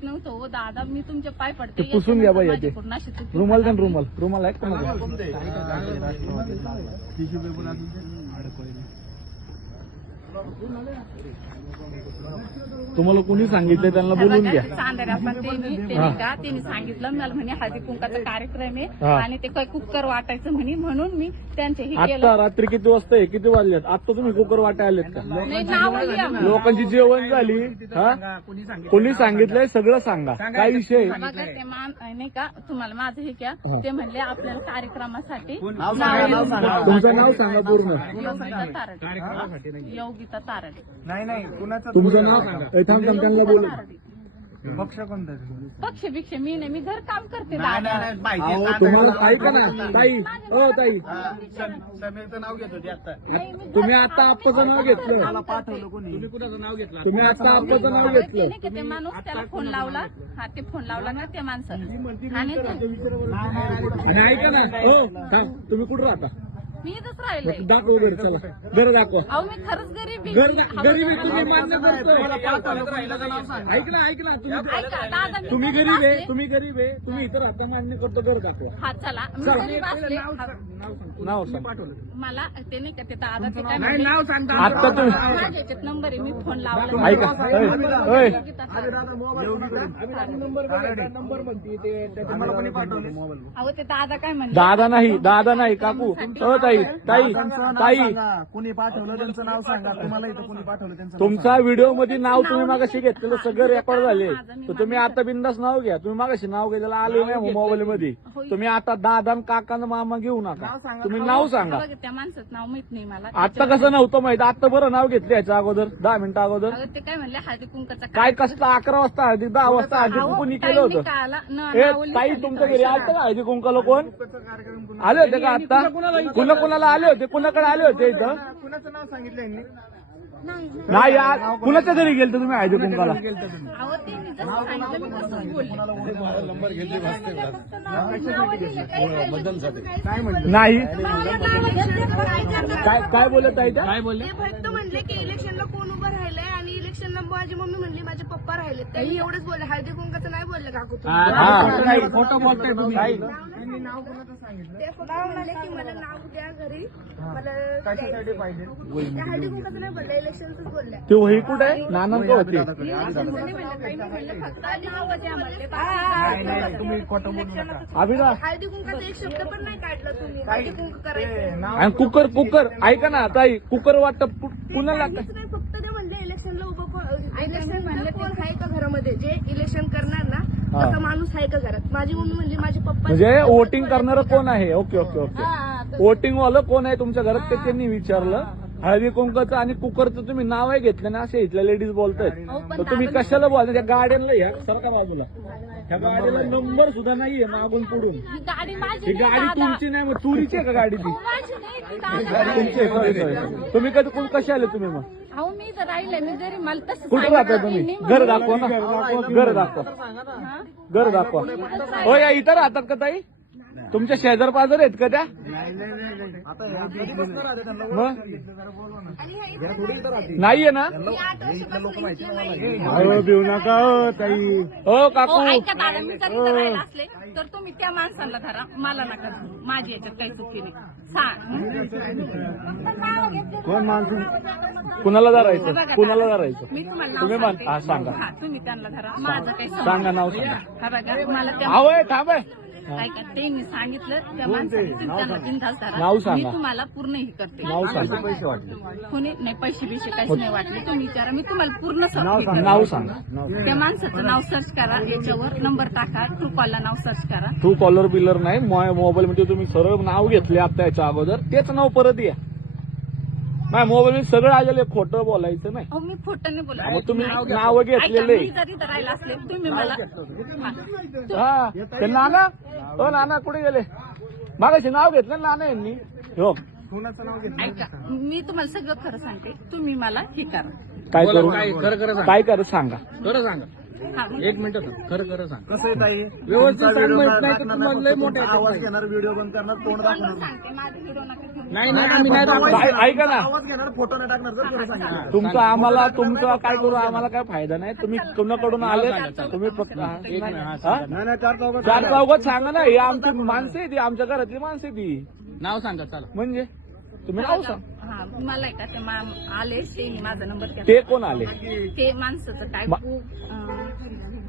माहित नव्हतं हो दादा, मी तुमचे पाय पडते. पुसून घ्या बाई माझी ते पूर्णाशी चूक रुमाल झाली. द्या रुमाल रुमाल आहे का माझा? तुम्हाला कोणी सांगितलं त्यांना बोलून घ्या. चांदऱ्या पण त्यांनी सांगितलं मला म्हणे हळदी कुंकाचा कार्यक्रम आहे आणि ते काही कुकर वाटायचं म्हणे, म्हणून मी त्यांचे हे केलं. आता रात्री किती वाजता आहे, किती वाजलेत? आता तुम्ही कुकर वाटाय आलेत का? नाही, नाव लिहा म्हणून. लोकांची जेवण झाली. हा, कोणी सांगितलंय सगळं सांगा. काय विषय? बघा ते नाही का तुम्हाला माझं हे क्या ते म्हणले आपल्याला कार्यक्रमासाठी तुमचं नाव सांगा पूर्ण. योगिता तारडे. योगिता तारडे. नाही कुणाचं तुमचं नाव सांगा. थांब त्यांना बोलू. पक्ष कोणता? पक्ष भिक्ष मी नाही, मी घर काम करते. अहो, तुम्हाला ऐका ना ताई, ओ ताई, समीरचं नाव घेतो ते आता. तुम्ही आता आप्पाचं नाव घेतलं. पाठवलं कोणी? तुम्ही कुणाचं नाव घेतलं? तुम्ही आता आप्पाचं नाव घेतलं. ते माणूस त्याला फोन लावला. हा, ते फोन लावला ना ते माणसं आणि आणि ऐका ना, हो थांब, तुम्ही कुठं राहता? मी इथंच राहिले. दाखव घर, चला घर दाखवा. अहो मी खरंच गरीब आहे. गरीबी तुम्ही मान्य करतो. ऐक ना ऐका दादा, मी तुम्ही गरीब गरीब आहे, असले. तुम्ही गरीब आहे, तुम्ही इथं राहता मान्य करतो. घर दाखवा. हा चला, मी गरीब असले. नाव सांग. मला ते नाही का ते दादा ते काय नाही नाव सांगता. आता तुम्ही माझ्या याच्यात नंबर आहे, मी फोन लावला. ऐका, ओय, अहो ते दादा काय म्हणले, दादा नाही काकू. ताई ताई ताई, कुणी पाठवलं त्यांचं नाव सांगा. तुम्हाला इथं कुणी पाठवलं त्यांचं नाव तुमच्या व्हिडिओ मध्ये नाव तुम्ही मागाशी घेतलेलं सगळं रेकॉर्ड झाले. तर तुम्ही आता बिंदास नाव घ्या. तुम्ही मागाशी नाव घ्यायला आले नाही मोबाईल मध्ये. तुम्ही आता दादा काका मामा घेऊ नका. तुम्ही नाव सांगा. बघा, त्या माणसाचं नाव माहित नाही मला. आता कसं नव्हतं माहित? आता बरं नाव घेतलं याच्या अगोदर 10 मिनिटं अगोदर. अहो, ते काय म्हणले हळदी कुंकाचा काय कसलं 11 वाजता हळदी, 10 वाजता हळदी कुंकू केलं होतं. ताई तुमच्या घरी आलं का हळदी कुंकाला? कोण आले होते का आता? कुणाला आले होते? कुणाकडे आले होते इथं? कुणाचं नाव सांगितलं यांनी? नाही कुणाच्या घरी गेलते तुम्ही हळदी कुंकाला? अहो ते मी जसं सांगितलं मी तसंच बोलले. काय म्हणलं? नाही काय बोलत आहे त्या? ते फक्त म्हणले की इलेक्शनला कोण उभं राहिलंय आणि इलेक्शनला माझी मम्मी म्हणली माझे पप्पा राहिले. त्यांनी एवढंच बोलले, हळदी कुंकाचं नाही बोलले काकू तुम्ही. खोटं बोलताय तुम्ही. त्यांनी नाव कोणाचं सांगितलं? ते फक्त म्हणले की मला नाव द्या घरी, मला कशासाठी पाहिजे? त्या हळदी कुंकाचं नाही बोलले, इलेक्शनच बोलले. ते वही कुठे आहे? नानांक होती. इलेक्शनचं नाही म्हणलं, काही नाही म्हणलं, फक्त नाव द्या म्हणले. नाही तुम्ही खोटं बोलू नका. अभिना हळदी कुंकाचा एक शब्द पण नाही काढला तुम्ही. हळदी कुंक करायचं आणि कुकर ऐका ना ताई, कुकर वाटप कुणाला? काहीच नाही, फक्त ते म्हणले इलेक्शनला उभं इलेक्शन म्हणलं कोण आहे का घरामध्ये जे इलेक्शन करणार ना, तसा माणूस आहे का घरात? माझी मम्मी म्हणली माझे पप्पा. म्हणजे वोटिंग करणारं कोण आहे? Okay okay okay. वोटिंग वालं कोण आहे तुमच्या घरात ते त्यांनी विचारलं. हळदी कुंकाचं आणि कुकरचं तुम्ही नाव आहे घेतलं ना, असे इथल्या लेडीज बोलतायत. तर तुम्ही कशाला बोलता? त्या गाड्यांना या सरका बाजूला. ह्या गाडीला नंबर सुद्धा नाहीये मागून पुढून. ही गाडी माझी ही नाही, गाडी दादा. तुमची नाही, मग चोरीची आहे का गाडी ती? माझी नाही, ती दादा. तुमची सॉरी. तुम्ही कसे आले तुम्ही मग? अहो मी इथं राहिले, मी जरी मला तसं कुठे राहताय तुम्ही? घर दाखवा ना, घर दाखवा, घर दाखवा. हो या इथं राहतात का ताई? तुमच्या शेजार पाजार आहेत का त्या? नाहीये ना? भिऊ नका ताई. हो काकू. हो, ऐका दादा, मी जरी इथं राहिला असले तर तुम्ही त्या माणसाला धरा, मला नका धरू. माझी याच्यात काही चुकी नाही. कोण माणसं? कुणाला धरायचं? कुणाला धरायचं? मी तुम्हाला तुम्ही नाव मान- सांगते. हा, सांगा. हा, तुम्ही त्यांना धरा, माझं काही संबंध सांगा नाव नाही. सांगा. हा बघा, मला त्या आवय थांबय. ऐका, त्यांनी सांगितलं त्या माणसाने त्यांना बिनधास्त धरा. नाव सांगा. मी तुम्हाला पूर्ण हे करते. नाव सांगा. कोणी नाही, पैसे बिशे काहीच नाही वाटले. तुम्ही विचारा, मी तुम्हाला पूर्ण नाव सांगा. त्या माणसाचं नाव सर्च करा, याच्यावर नंबर टाका, ट्रू कॉलला नाव सर्च करा. ट्रू कॉलर बिलर नाही, मोबाईल मध्ये तुम्ही सरळ नाव घेतले आता याच्या अगोदर, तेच नाव परत या. नाही मोबाईल मध्ये सगळं आलेलं, खोटं बोलायचं नाही. अहो मी खोटं नाही बोलत. मग तुम्ही नाव घेतलेले. मी जरी इथं राहिला असले तुम्ही मला हा ते नाना, हो नाना कुठे गेले? मागाशी नाव घेतलं नाना यांनी. हो कुणाचं नाव घेतलं? ऐका, मी तुम्हाला सगळं खरं सांगते, तुम्ही मला हे करा. काय करू? काय करा सांगा. हा, मग एक मिनिट खरं खरं सांग. कसं आहे ताई व्यवस्थित तुमचा सांग, व्हिडिओ माहित नाही तर टाकणार तुम्हाला नाही, लय फक्त मोठं तुमचा आहे. आवाज घेणार, व्हिडिओ बंद करणार, तोंड कोणाला दाखवणार. सांगते माझं व्हिडिओ नका घेऊ. नाही नाही आम्ही नाही फक्त दाखवणार. voice ऐका ना. आवाज घेणार, फोटो नाही टाकणार जर खरं सांगितलं. तुमचा आम्हाला तुमचं काय करू आम्हाला काय फायदा नाही. तुम्ही कुणाकडून आले तुम्ही फक्त एक मिनिट, हा, हा? सांगा. चार चौघात सांगा ना. ही आमची माणसं आहे ती, आमच्या घरातली माणसं आहे ती. नाव सांगा चला. म्हणजे तुम्ही नाव सांग. हा मला आहे का ते आले त्यांनी माझा नंबर घेतला. ते कोण आले? ते माणसाचं टायपू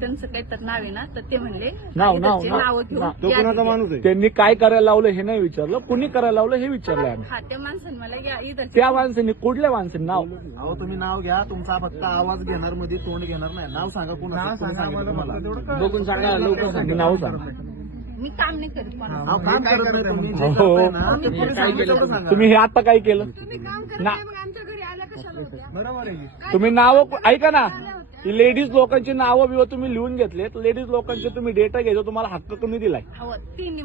त्यांचं काही तर नाव आहे ना, तर ते म्हणले नाव नाव घेऊन नाव. या. त्यांनी काय करायला लावलं हे नाही विचारलं, कुणी करायला लावलं हे विचारलंय आम्ही. हा त्या माणसाने मला या इथं त्या माणसांनी कुठल्या माणसांनी नाव अहो तुम्ही नाव घ्या, तुमचा फक्त आवाज घेणार, मध्ये तोंड घेणार नाही. नाव सांगा कोणाचं, कोणी सांगितलं तुम्हाला. बघून सांगा लवकर सांगा. नाव सांग. मी काम नाही करत कोणाला. अहो, काम करत नाही तुम्ही, जे हो. करताय ना, ते पोलीस सांगितलं तेवढं सांगा. तुम्ही हे आता काय केलं? तुम्ही काम करत ना. नाही, मग आमच्या घरी आल्या कशाला होत्या? बरोबर आहे की? तुम्ही नाव ऐका ना. लेडीज लोकांची नावं बिवं तुम्ही लिहून घेतले. लेडीज लोकांचे तुम्ही डेटा घ्यायचा तुम्हाला हक्क कोणी दिलाय? हवं तिन्ही